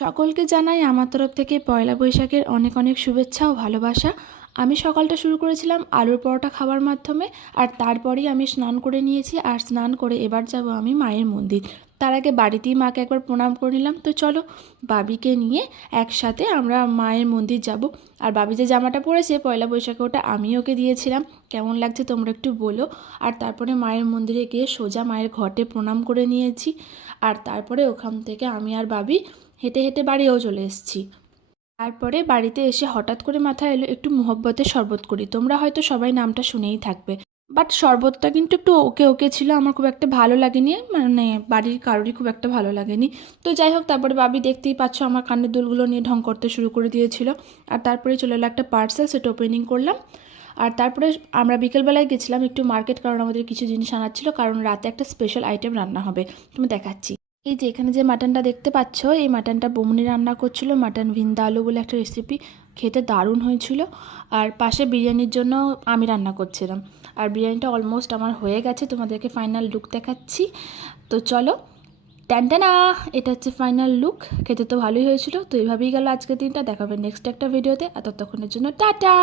সকলকে জানাই আমার তরফ থেকে পয়লা বৈশাখের অনেক অনেক শুভেচ্ছা ও ভালোবাসা। আমি সকালটা শুরু করেছিলাম আলুর পরোটা খাওয়ার মাধ্যমে, আর তারপরেই আমি স্নান করে নিয়েছি। আর স্নান করে এবার যাব আমি মায়ের মন্দির। তার আগে বাড়িতেই মাকে একবার প্রণাম করে নিলাম। তো চলো বাবিকে নিয়ে একসাথে আমরা মায়ের মন্দির যাব। আর বাবি যে জামাটা পরেছে পয়লা বৈশাখে, ওটা আমি ওকে দিয়েছিলাম। কেমন লাগছে তোমরা একটু বলো। আর তারপরে মায়ের মন্দিরে গিয়ে সোজা মায়ের ঘটে প্রণাম করে নিয়েছি। আর তারপরে ওখান থেকে আমি আর বাবি হেঁটে হেঁটে বাড়িও চলে এসেছি। তারপরে বাড়িতে এসে হঠাৎ করে মাথায় এলো একটু মহব্বতের শরবত করি। তোমরা হয়তো সবাই নামটা শুনেই থাকবে, বাট শরবতটা কিন্তু একটু ওকে ওকে ছিল, আমার খুব একটা ভালো লাগেনি, মানে বাড়ির কারোরই খুব একটা ভালো লাগেনি। তো যাই হোক, তারপরে বাবি দেখতেই পাচ্ছ আমার কানের দুলগুলো নিয়ে ঢং করতে শুরু করে দিয়েছিল। আর তারপরে চলে এলো একটা পার্সেল, সেটা ওপেনিং করলাম। আর তারপরে আমরা বিকেলবেলায় গেছিলাম একটু মার্কেট, কারণ আমাদের কিছু জিনিস আনার ছিল, কারণ রাতে একটা স্পেশাল আইটেম রান্না হবে। তুমি দেখাচ্ছি। এই যে এখানে যে মাটনটা দেখতে পাচ্ছ, এই মাটনটা বমনি রান্না করছিল। মাটন ভিন্দালু বলে একটা রেসিপি, খেতে দারুণ হয়েছিল। আর পাশে বিরিয়ানির জন্য আমি রান্না করছিলাম। আর বিরিয়ানিটা অলমোস্ট আমার হয়ে গেছে, তোমাদেরকে ফাইনাল লুক দেখাচ্ছি। তো চলো, টানটানা, এটা হচ্ছে ফাইনাল লুক। খেতে তো ভালোই হয়েছিল। তো এইভাবেই গেল আজকের দিনটা। দেখাবে নেক্সট একটা ভিডিওতে। আর ততক্ষণের জন্য টাটা।